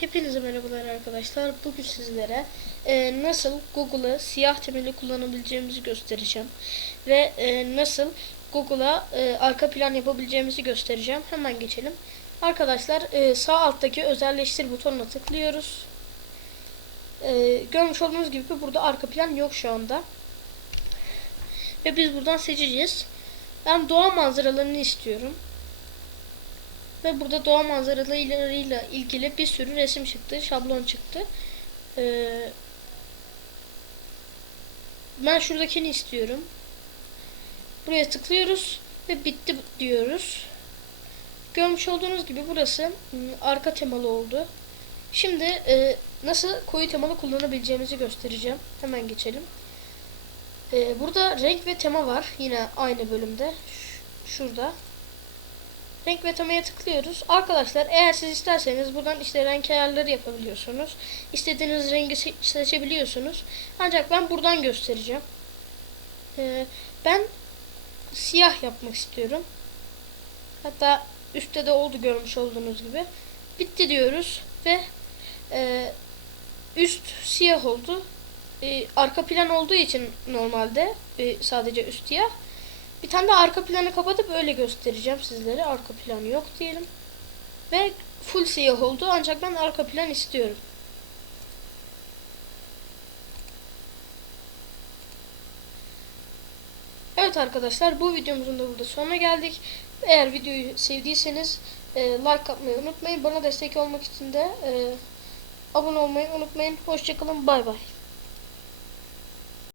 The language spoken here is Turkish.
Hepinize merhabalar arkadaşlar. Bugün sizlere e, nasıl Google'ı siyah temeli kullanabileceğimizi göstereceğim. Ve e, nasıl Google'a e, arka plan yapabileceğimizi göstereceğim. Hemen geçelim. Arkadaşlar e, sağ alttaki özelleştir butonuna tıklıyoruz. E, görmüş olduğunuz gibi burada arka plan yok şu anda. Ve biz buradan seçeceğiz. Ben doğa manzaralarını istiyorum. Ve burada doğa manzaralarıyla ilgili bir sürü resim çıktı, şablon çıktı. Ee, ben şuradakini istiyorum. Buraya tıklıyoruz ve bitti diyoruz. Görmüş olduğunuz gibi burası ım, arka temalı oldu. Şimdi e, nasıl koyu temalı kullanabileceğimizi göstereceğim. Hemen geçelim. E, burada renk ve tema var. Yine aynı bölümde. Şurada. Renk ve temaya tıklıyoruz. Arkadaşlar eğer siz isterseniz buradan işte renk ayarları yapabiliyorsunuz. İstediğiniz rengi se- seçebiliyorsunuz. Ancak ben buradan göstereceğim. Ee, ben siyah yapmak istiyorum. Hatta üstte de oldu görmüş olduğunuz gibi. Bitti diyoruz ve e, üst siyah oldu. E, arka plan olduğu için normalde e, sadece üst siyah. Bir tane de arka planı kapatıp öyle göstereceğim sizlere. Arka plan yok diyelim. Ve full siyah oldu ancak ben arka plan istiyorum. Evet arkadaşlar bu videomuzun da burada sonuna geldik. Eğer videoyu sevdiyseniz e, like atmayı unutmayın. Bana destek olmak için de e, abone olmayı unutmayın. Hoşçakalın bay bay.